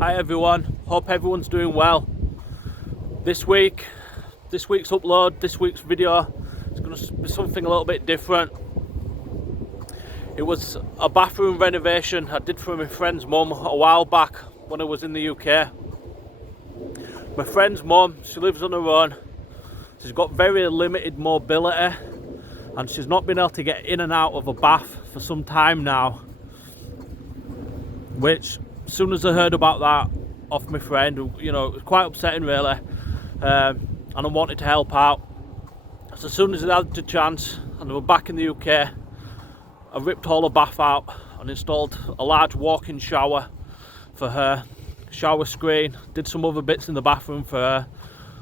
Hi everyone, hope everyone's doing well. This week's upload, this week's video is going to be something a little bit different. It was a bathroom renovation I did for my friend's mum a while back when I was in the UK. My friend's mum, she lives on her own. She's got very limited mobility and she's not been able to get in and out of a bath for some time now, which as soon as I heard about that off my friend, you know, it was quite upsetting really, and I wanted to help out. So as soon as I had the chance and I was back in the UK, I ripped all the bath out and installed a large walk-in shower for her, shower screen, did some other bits in the bathroom for her,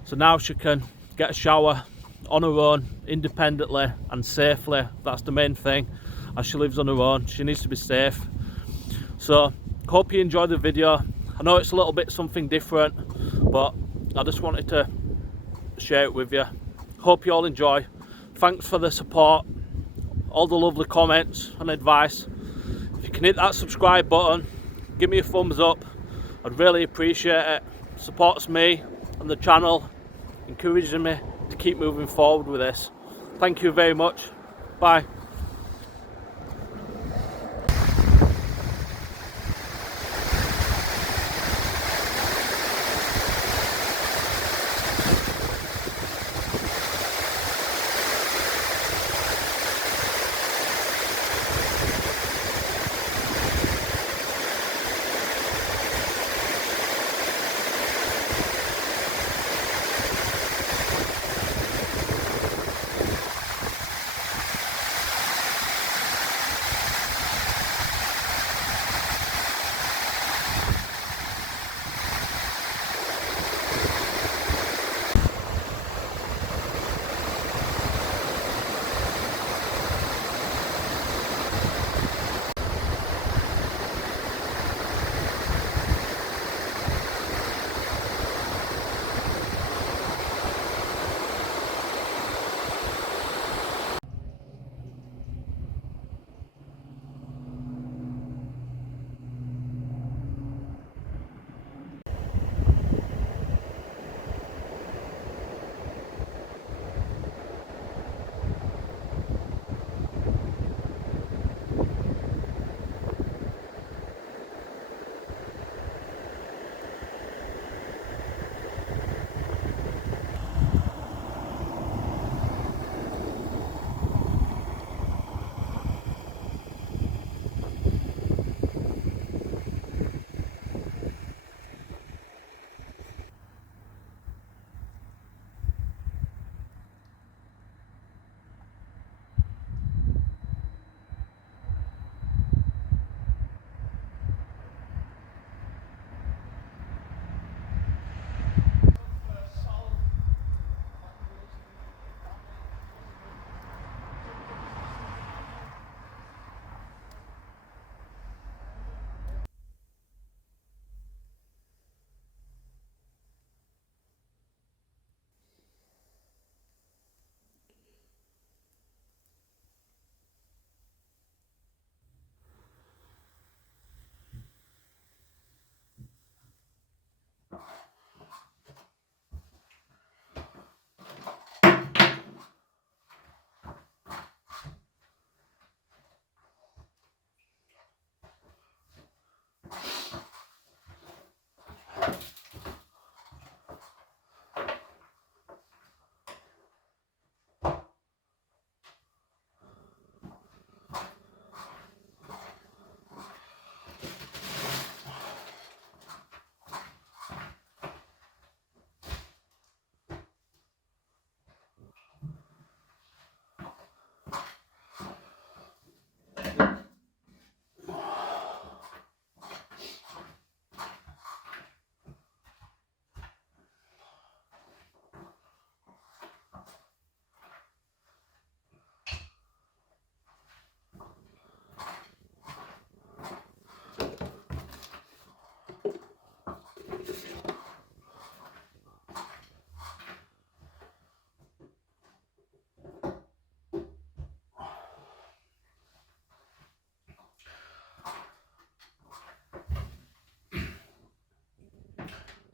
so now she can get a shower on her own, independently and safely. That's the main thing, as she lives on her own, she needs to be safe. So hope you enjoy the video. I know it's a little bit something different, but I just wanted to share it with you. Hope you all enjoy. Thanks for the support, all the lovely comments and advice. If you can hit that subscribe button, give me a thumbs up, I'd really appreciate it. Supports me and the channel, encouraging me to keep moving forward with this. Thank you very much. Bye.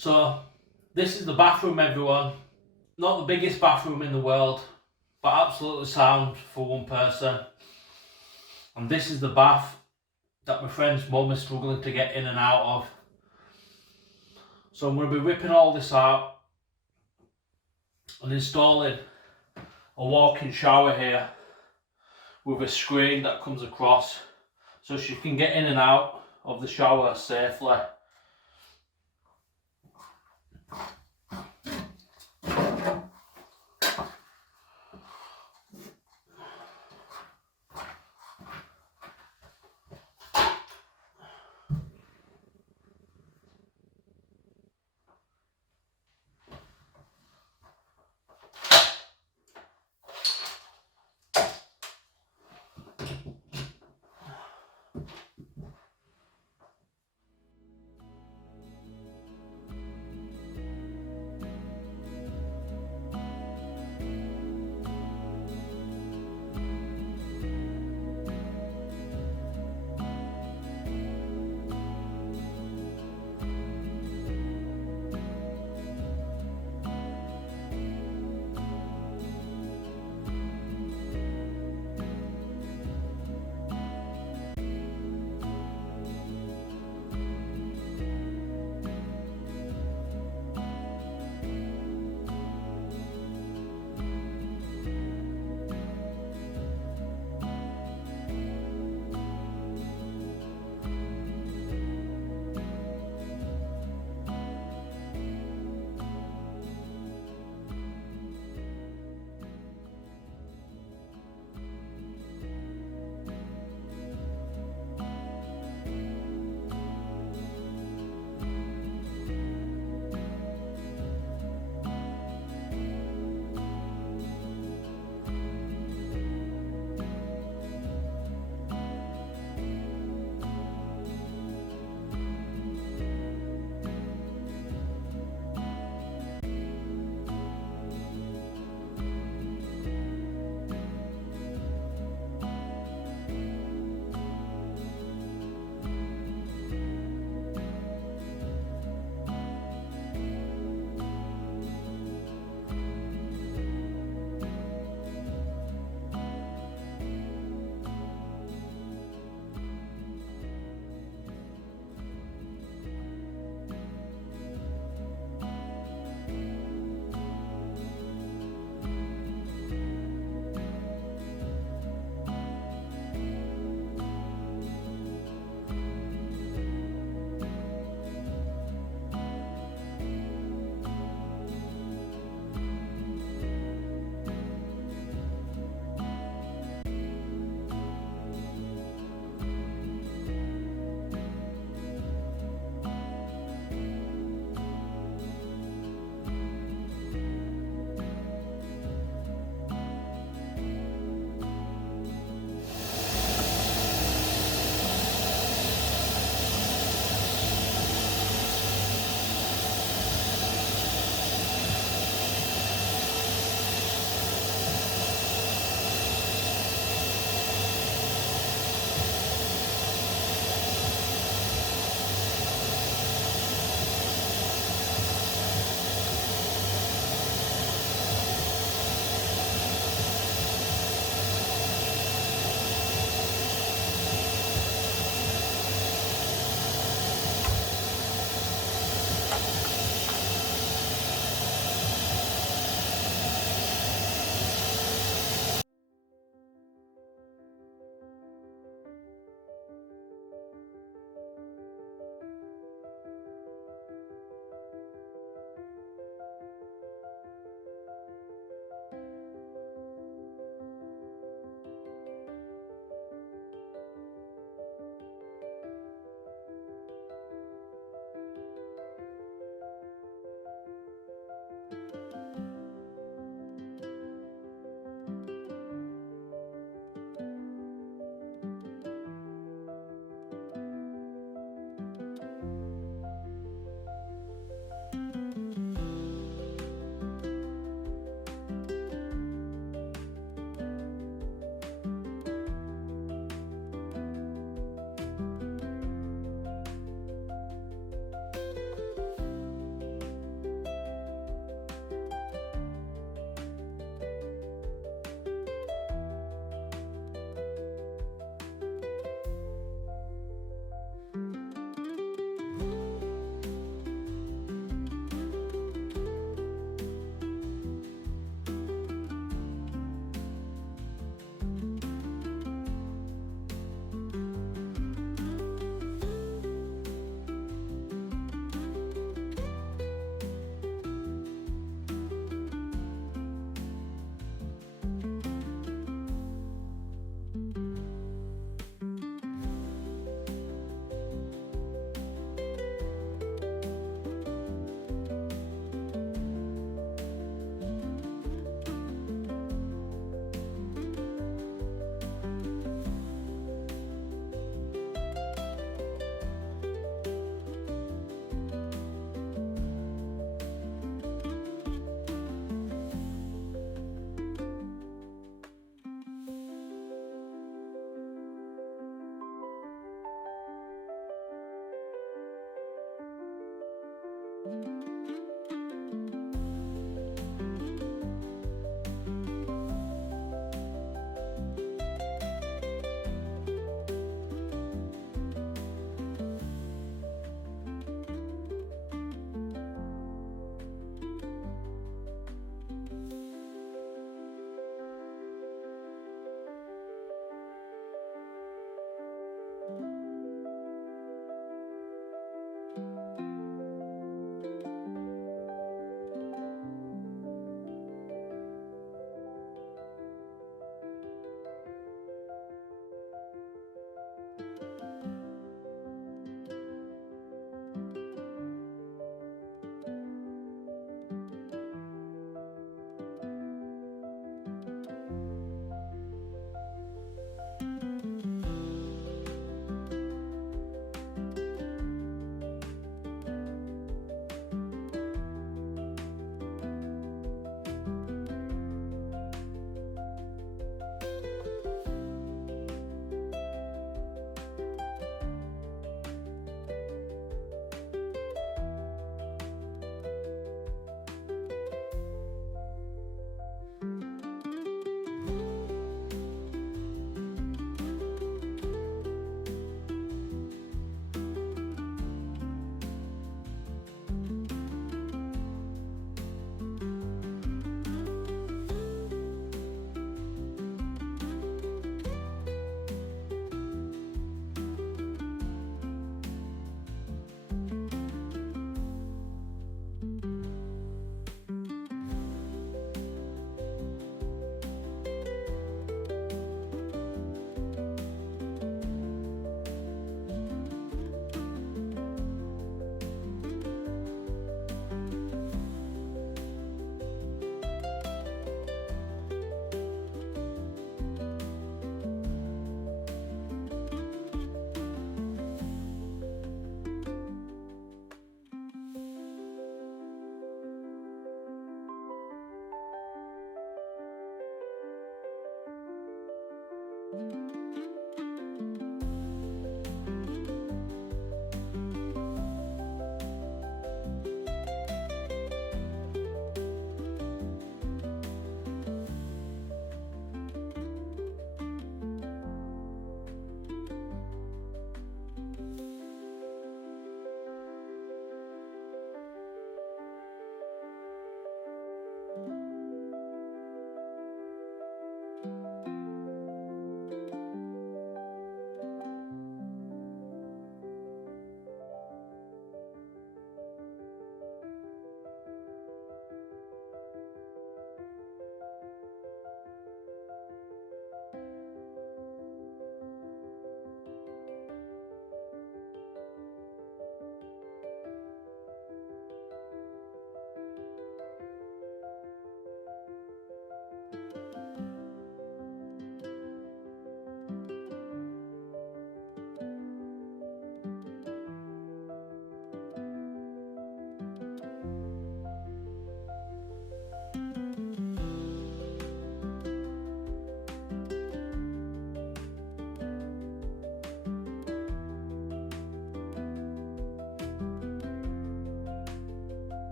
So this is the bathroom, everyone. Not the biggest bathroom in the world, but absolutely sound for one person. And this is the bath that my friend's mum is struggling to get in and out of. So I'm going to be ripping all this out and installing a walk-in shower here with a screen that comes across so she can get in and out of the shower safely.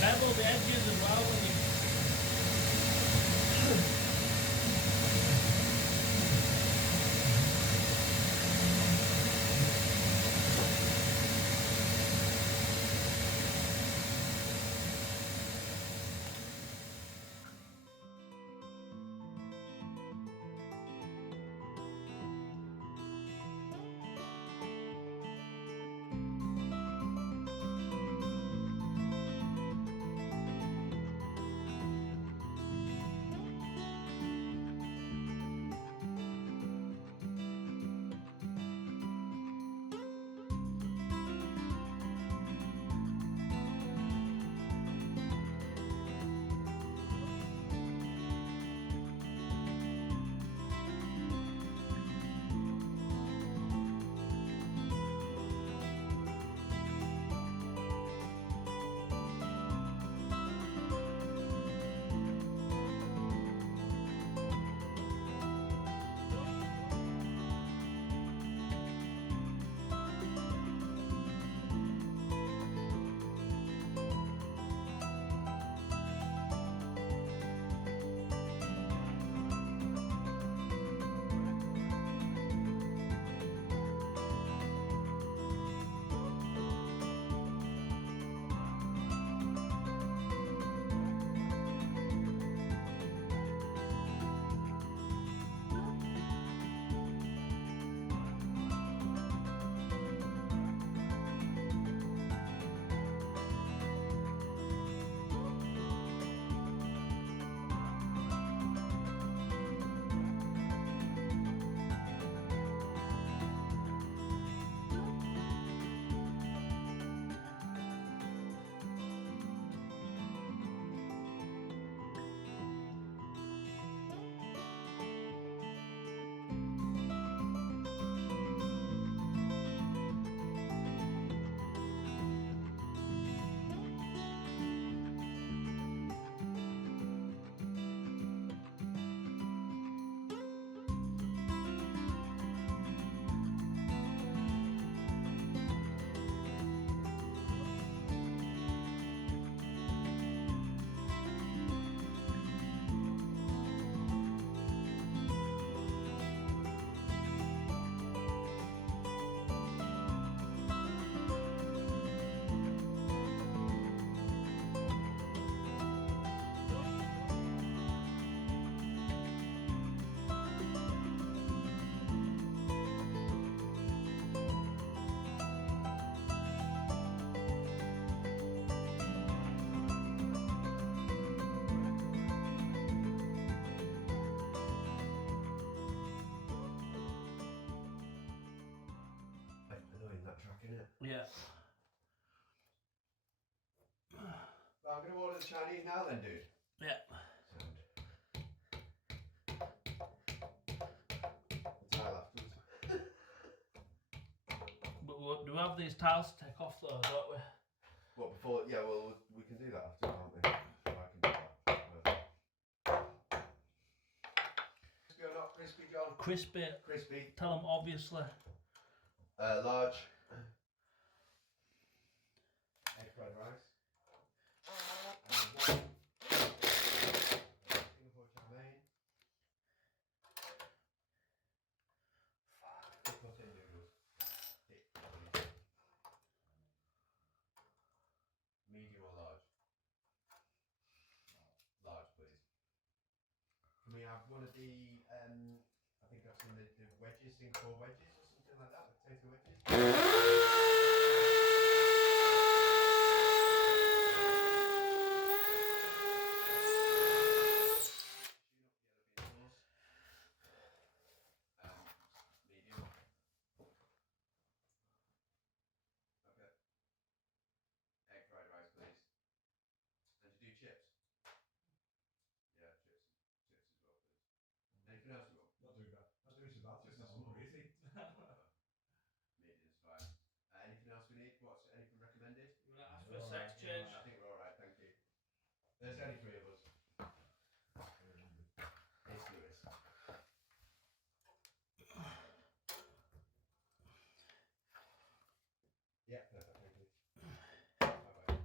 bevel the edges as well when you... Yeah. Well, I'm going to order the Chinese now then, dude. Yeah. Sound. Tile afterwards. But do we have these tiles to take off though, don't we? What, before? Yeah, well, we can do that after, can't we? I can do that. Crispy or not crispy, John? Crispy. Crispy. Tell them obviously. Large. Egg fried rice. And Singapore chow mein. Put in noodles. Medium or large? Large, please. Can we have one of the, I think I've seen the wedges, Singapore wedges or something like that, the potato wedges? Medium. Okay. Egg fried rice, please. And to do chips? Yeah, chips as well, please. Anything else you want? Not doing that. Not doing so bad. Just not crazy. Medium's fine. Anything else we need? Anything recommended? You want to ask for a sex change? I think we're alright, thank you. There's only three of us. It's Lewis. Yeah, perfect, thank you. Bye-bye.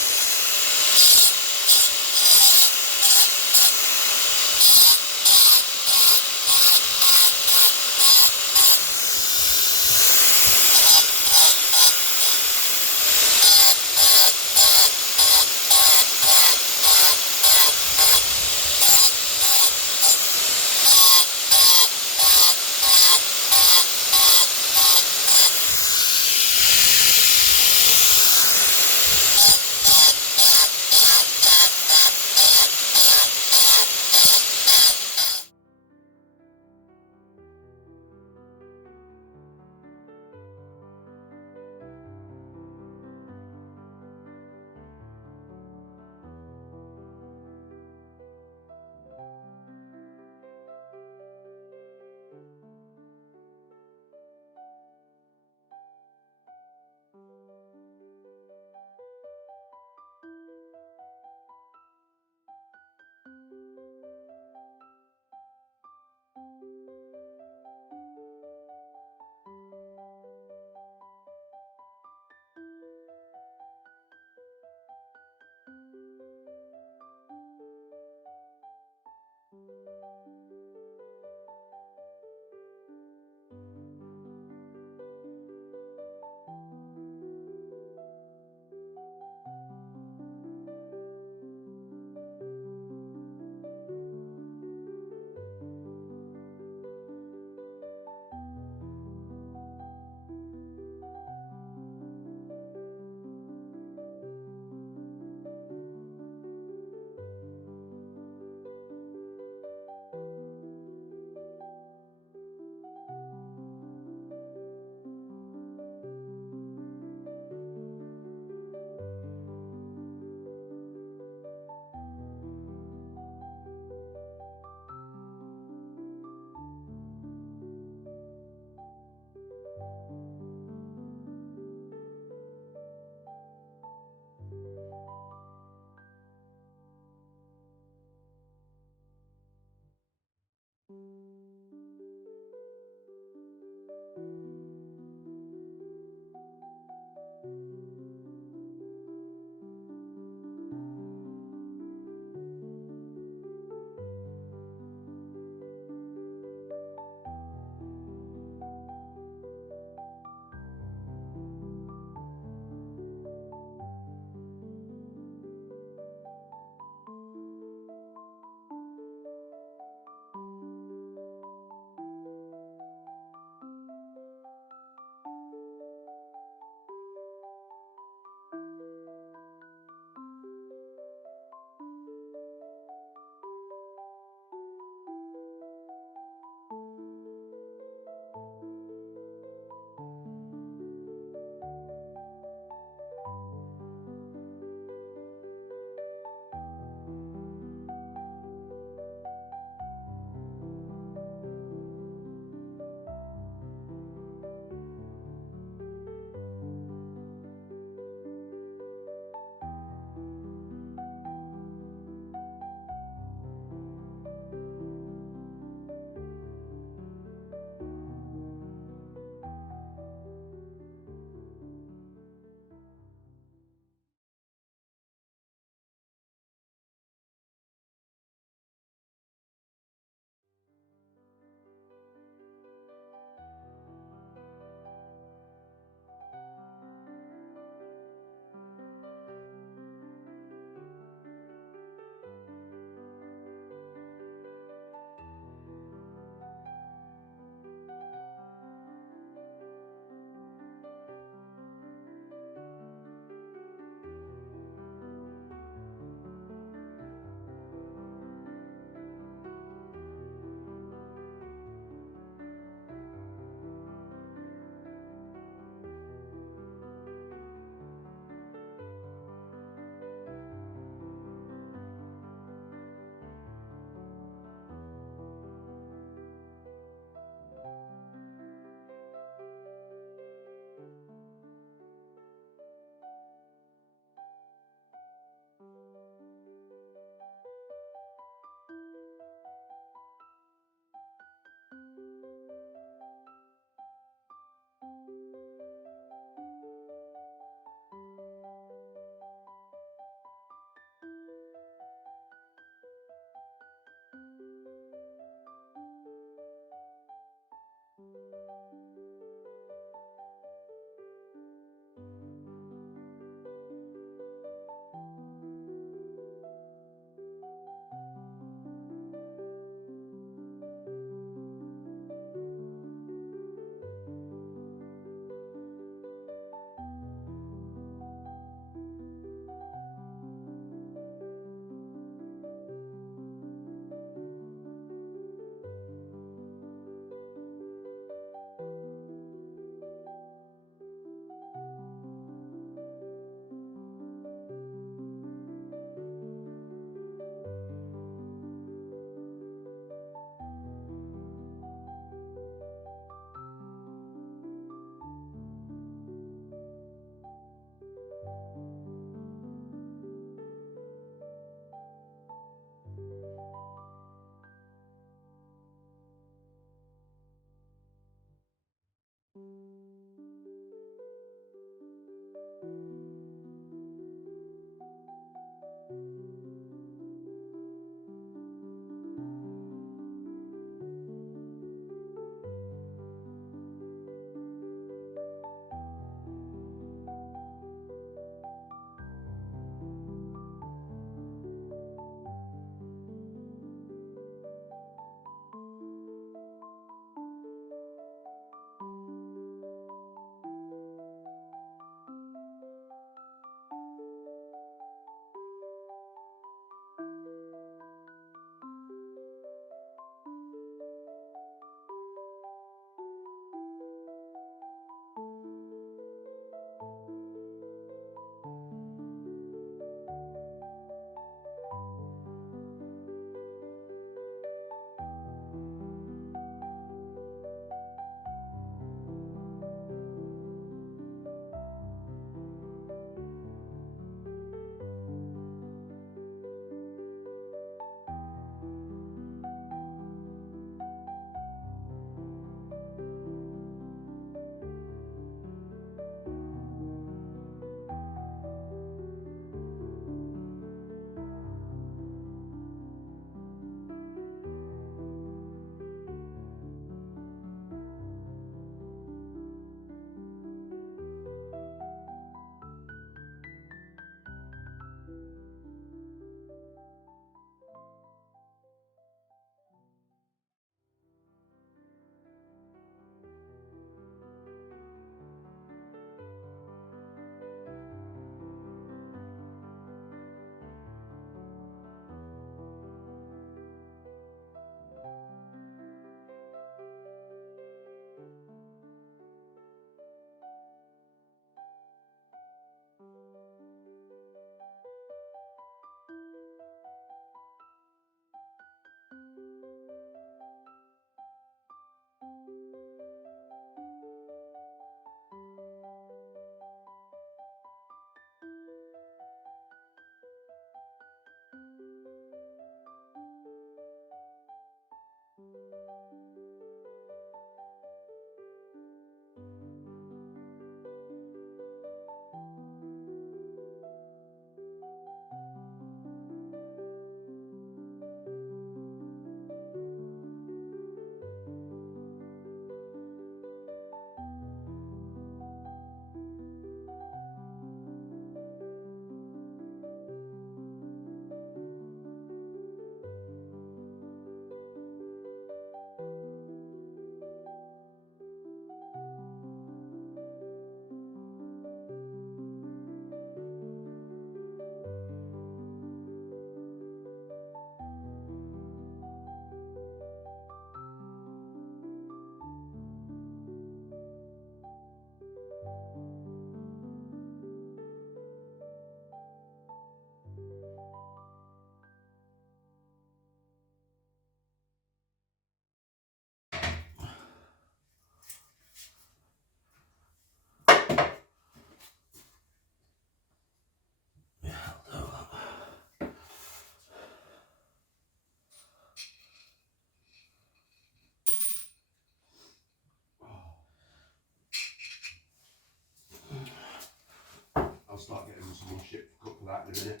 a minute.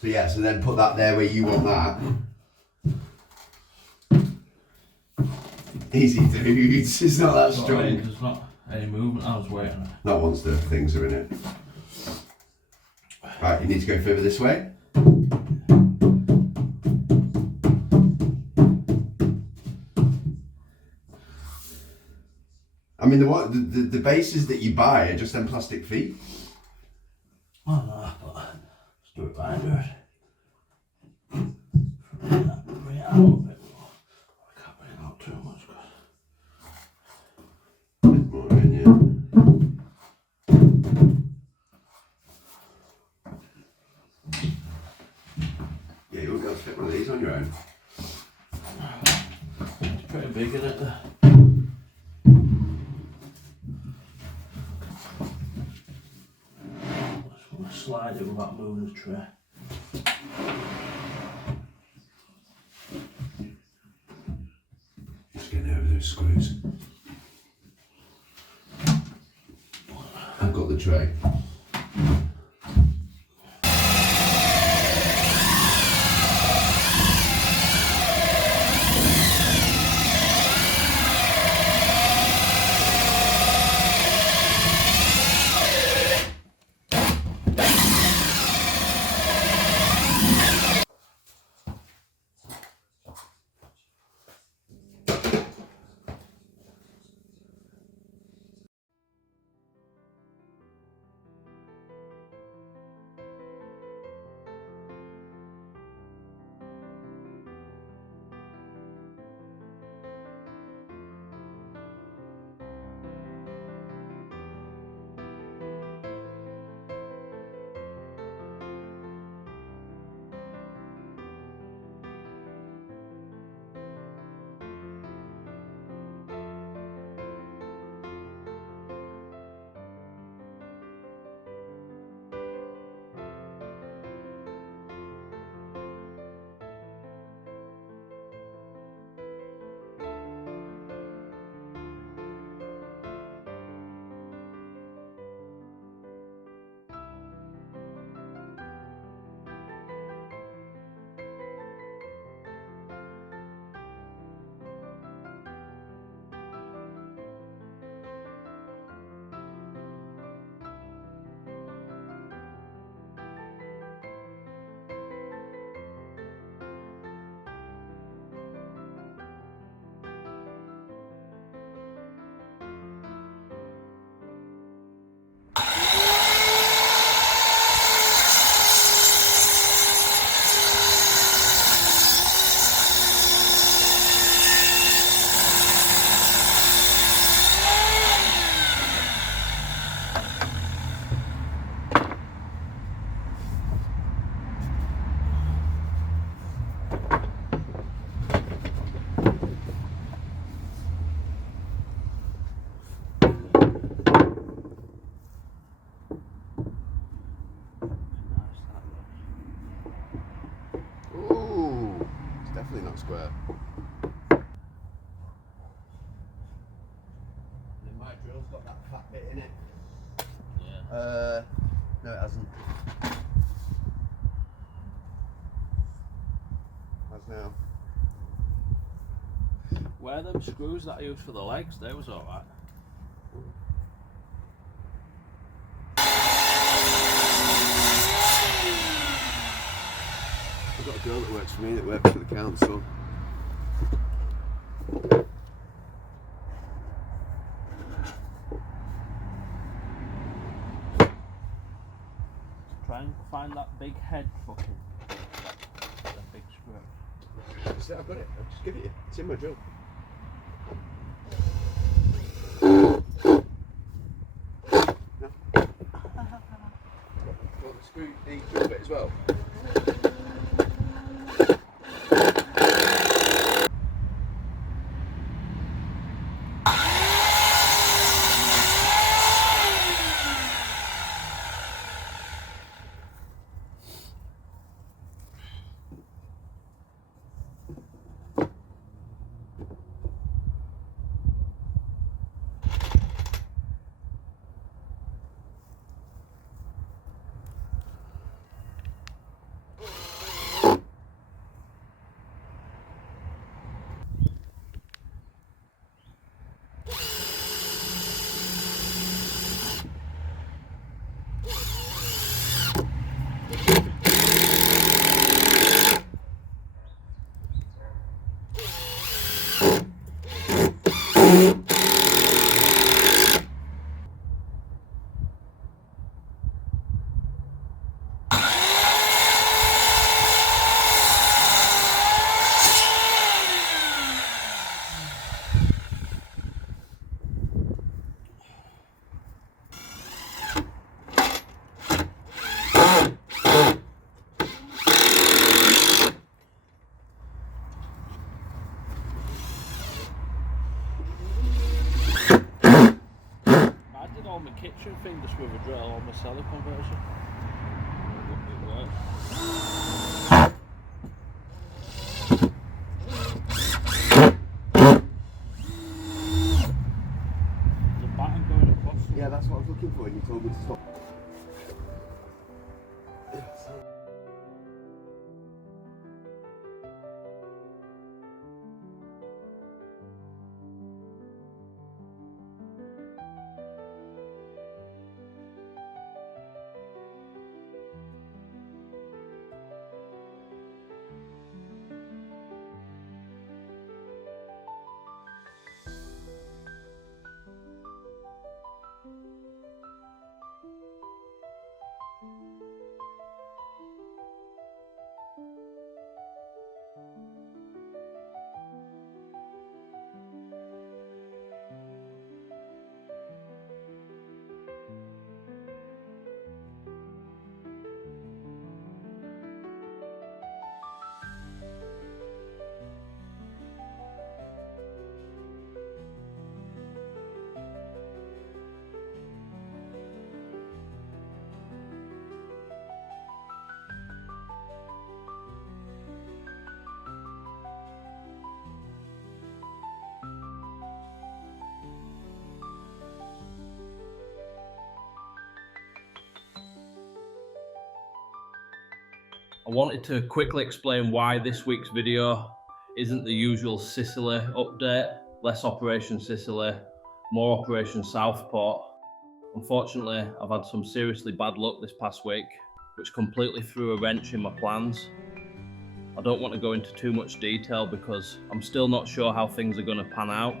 So yeah, so then put that there where you want that. Easy dudes, it's not that strong. There's not any movement, I was waiting. Not once the things are in it. Right, you need to go further this way. I mean, the bases that you buy are just them plastic feet. Oh no, but let's do it right, do it. Bring it out a bit more. I can't bring it out too much. Bit more in, yeah, you won't be able to fit one of these on your own. It's pretty big, isn't it? Slide it without moving the tray. Just getting over those screws. I've got the tray. Definitely not square. And my drill's got that fat bit in it. Yeah. No, it hasn't. Has now. Where are them screws that I used for the legs? They was alright. I've got a girl that works for me that works for the council. find that big head fucking that big screw. I've got it. I'll just give it you. It's in my drill. No. Want the screw, the drill bit as well? I did all my kitchen thing just with a drill on my cellar conversion. It worked. The batten going across. Yeah, that's what I was looking for, and you told me to stop. I wanted to quickly explain why this week's video isn't the usual Sicily update. Less Operation Sicily, more Operation Southport. Unfortunately, I've had some seriously bad luck this past week, which completely threw a wrench in my plans. I don't want to go into too much detail because I'm still not sure how things are going to pan out,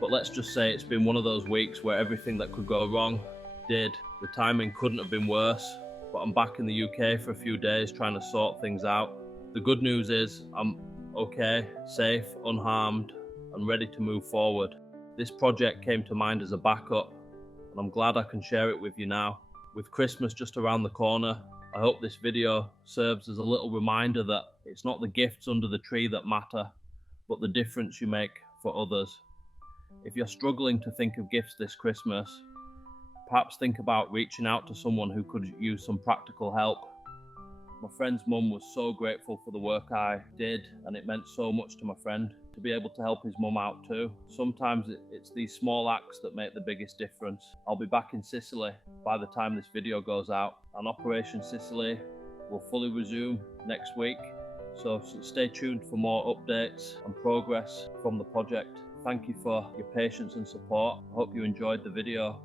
but let's just say it's been one of those weeks where everything that could go wrong did. The timing couldn't have been worse, but I'm back in the UK for a few days trying to sort things out. The good news is I'm okay, safe, unharmed, and ready to move forward. This project came to mind as a backup, and I'm glad I can share it with you now. With Christmas just around the corner, I hope this video serves as a little reminder that it's not the gifts under the tree that matter, but the difference you make for others. If you're struggling to think of gifts this Christmas, perhaps think about reaching out to someone who could use some practical help. My friend's mum was so grateful for the work I did, and it meant so much to my friend to be able to help his mum out too. Sometimes it's these small acts that make the biggest difference. I'll be back in Sicily by the time this video goes out, and Operation Sicily will fully resume next week. So stay tuned for more updates and progress from the project. Thank you for your patience and support. I hope you enjoyed the video.